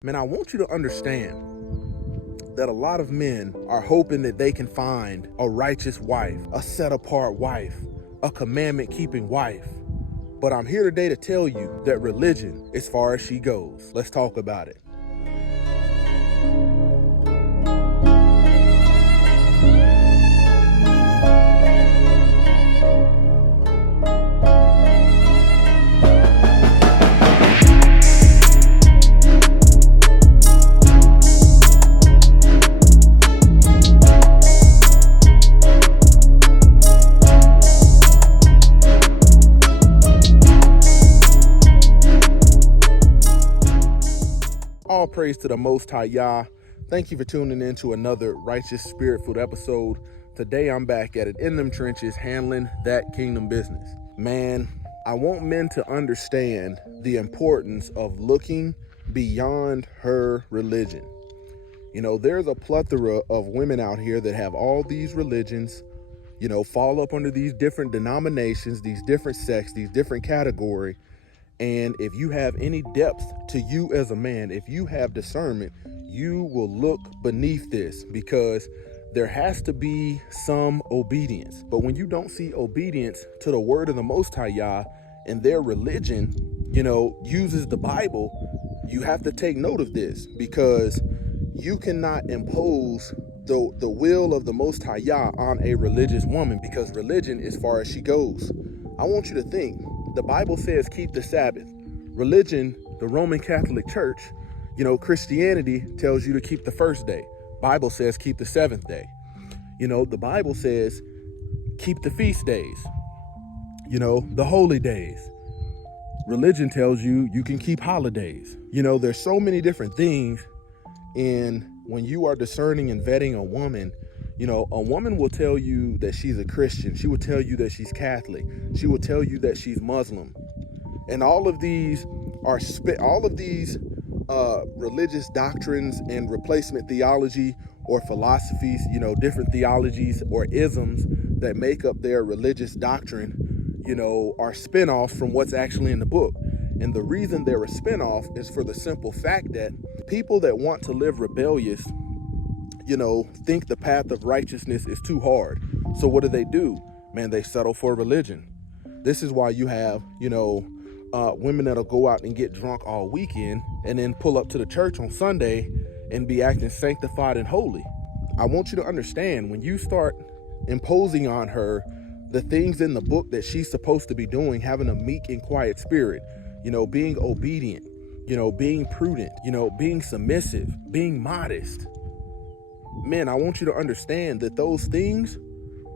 Man, I want you to understand that a lot of men are hoping that they can find a righteous wife, a set-apart wife, a commandment-keeping wife. But I'm here today to tell you that religion, as far as she goes. Let's talk about it. All praise to the Most High Yah. Thank you for tuning in to another Righteous Spirit-filled episode. Today I'm back at it in them trenches, handling that kingdom business. Man, I want men to understand the importance of looking beyond her religion. You know, there's a plethora of women out here that have all these religions, you know, fall up under these different denominations, these different sects, these different categories. And if you have any depth to you as a man, if you have discernment, you will look beneath this, because there has to be some obedience. But when you don't see obedience to the word of the Most High Yah, and their religion, you know, uses the Bible, you have to take note of this, because you cannot impose the will of the Most High Yah on a religious woman, because religion, as far as she goes. I want you to think. The Bible says keep the Sabbath. Religion, the Roman Catholic Church, you know, Christianity tells you to keep the first day. Bible says keep the seventh day. You know, the Bible says keep the feast days, you know, the holy days. Religion tells you you can keep holidays. You know, there's so many different things. And when you are discerning and vetting a woman, you know, a woman will tell you that she's a Christian. She will tell you that she's Catholic. She will tell you that she's Muslim. And all of these are religious doctrines and replacement theology or philosophies, you know, different theologies or isms that make up their religious doctrine, you know, are spinoffs from what's actually in the book. And the reason they're a spinoff is for the simple fact that people that want to live rebellious, you know, think the path of righteousness is too hard. So what do? Man, they settle for religion. This is why you have, you know, women that'll go out and get drunk all weekend and then pull up to the church on Sunday and be acting sanctified and holy. I want you to understand, when you start imposing on her the things in the book that she's supposed to be doing, having a meek and quiet spirit, you know, being obedient, you know, being prudent, you know, being submissive, being modest. Men, I want you to understand that those things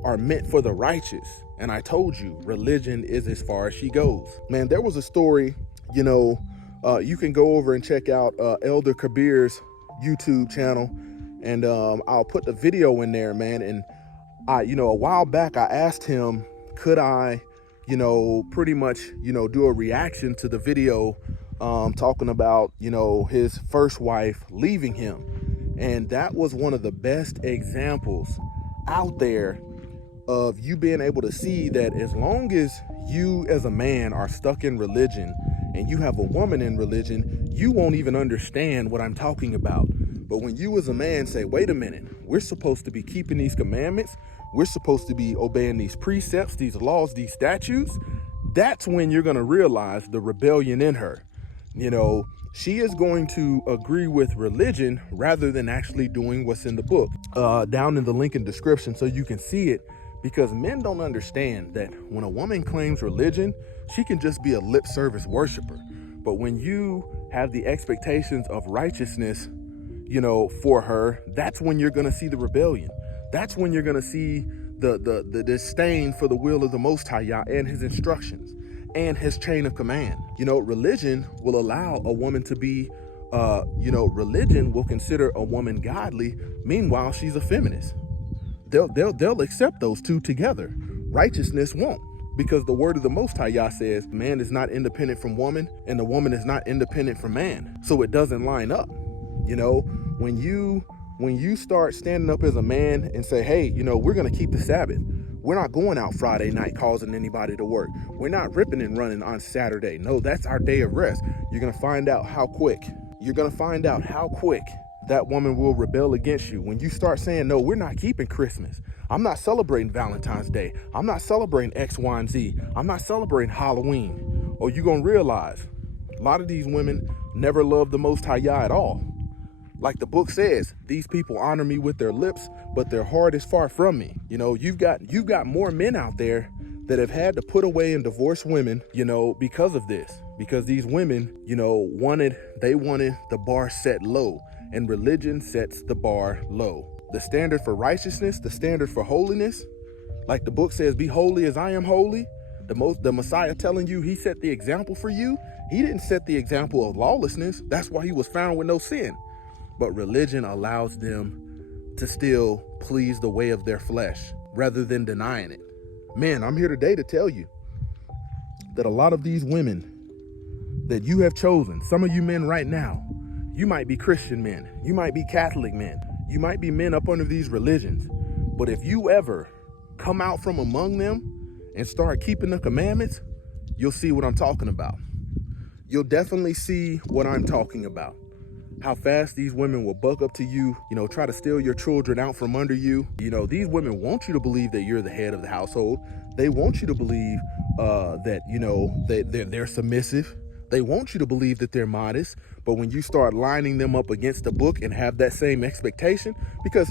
are meant for the righteous. And I told you, religion is as far as she goes. Man, there was a story, you know, you can go over and check out Elder Kabir's YouTube channel, and I'll put the video in there, man. And you know, a while back, I asked him, could I, you know, pretty much, you know, do a reaction to the video talking about, you know, his first wife leaving him. And that was one of the best examples out there of you being able to see that as long as you as a man are stuck in religion and you have a woman in religion, you won't even understand what I'm talking about. But when you as a man say, wait a minute, we're supposed to be keeping these commandments, we're supposed to be obeying these precepts, these laws, these statutes, that's when you're going to realize the rebellion in her. You know, she is going to agree with religion rather than actually doing what's in the book. Down in the link in description so you can see it, because men don't understand that when a woman claims religion, she can just be a lip service worshiper. But when you have the expectations of righteousness, you know, for her, that's when you're going to see the rebellion. That's when you're going to see the disdain for the will of the Most High Yah and his instructions and his chain of command. You know, religion will allow a woman to be, you know, religion will consider a woman godly. Meanwhile, she's a feminist. They'll accept those two together. Righteousness won't, because the word of the Most High Yah says man is not independent from woman and the woman is not independent from man. So it doesn't line up. You know, when you start standing up as a man and say, hey, you know, we're going to keep the Sabbath. We're not going out Friday night causing anybody to work. We're not ripping and running on Saturday. No, that's our day of rest. You're going to find out how quick. you're going to find out how quick that woman will rebel against you when you start saying, no, we're not keeping Christmas. I'm not celebrating Valentine's Day. I'm not celebrating X, Y, and Z. I'm not celebrating Halloween. Or you're going to realize a lot of these women never loved the Most High Yah at all. Like the book says, these people honor me with their lips, but their heart is far from me. You know, you've got more men out there that have had to put away and divorce women, you know, because of this. Because these women, you know, wanted the bar set low, and religion sets the bar low. The standard for righteousness, the standard for holiness, like the book says, be holy as I am holy. The Messiah telling you he set the example for you. He didn't set the example of lawlessness. That's why he was found with no sin. But religion allows them to still please the way of their flesh rather than denying it. Man, I'm here today to tell you that a lot of these women that you have chosen, some of you men right now, you might be Christian men, you might be Catholic men, you might be men up under these religions. But if you ever come out from among them and start keeping the commandments, you'll see what I'm talking about. You'll definitely see what I'm talking about. How fast these women will buck up to you, you know, try to steal your children out from under you. You know, these women want you to believe that you're the head of the household. They want you to believe that, you know, they're submissive. They want you to believe that they're modest. But when you start lining them up against the book and have that same expectation, because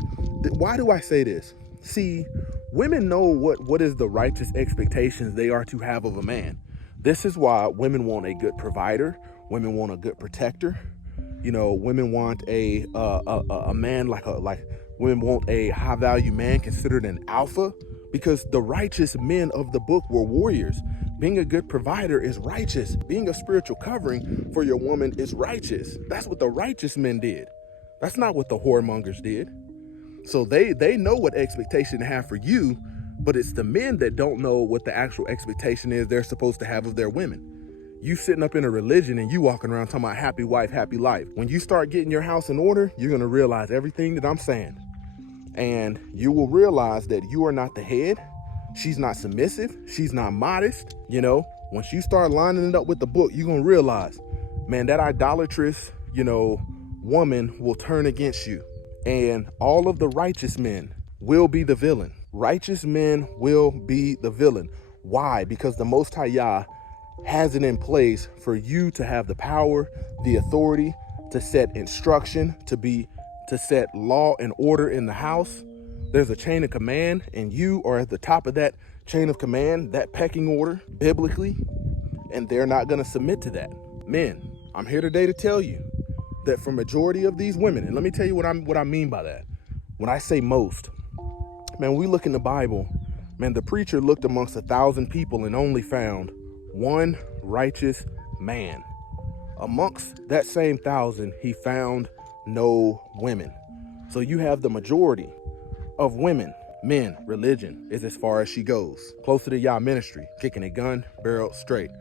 why do I say this? See, women know what is the righteous expectations they are to have of a man. This is why women want a good provider. Women want a good protector. You know, women want a man like women want a high value man considered an alpha, because the righteous men of the book were warriors. Being a good provider is righteous. Being a spiritual covering for your woman is righteous. That's what the righteous men did. That's not what the whoremongers did. So they know what expectation to have for you, but it's the men that don't know what the actual expectation is they're supposed to have of their women. You sitting up in a religion and you walking around talking about happy wife, happy life. When you start getting your house in order, you're going to realize everything that I'm saying. And you will realize that you are not the head. She's not submissive. She's not modest. You know, once you start lining it up with the book, you're going to realize, man, that idolatrous, you know, woman will turn against you. And all of the righteous men will be the villain. Righteous men will be the villain. Why? Because the Most High Yah has it in place for you to have the power, the authority to set instruction, to set law and order in the house. There's a chain of command, and you are at the top of that chain of command, that pecking order, biblically, and they're not going to submit to that. Men, I'm here today to tell you that for majority of these women, and let me tell you what I mean by that. When I say most, man, we look in the Bible, man, the preacher looked amongst 1,000 people and only found one righteous man. Amongst that same 1,000, he found no women. So you have the majority of women, men, religion is as far as she goes. Closer to Yah ministry, kicking a gun barrel straight.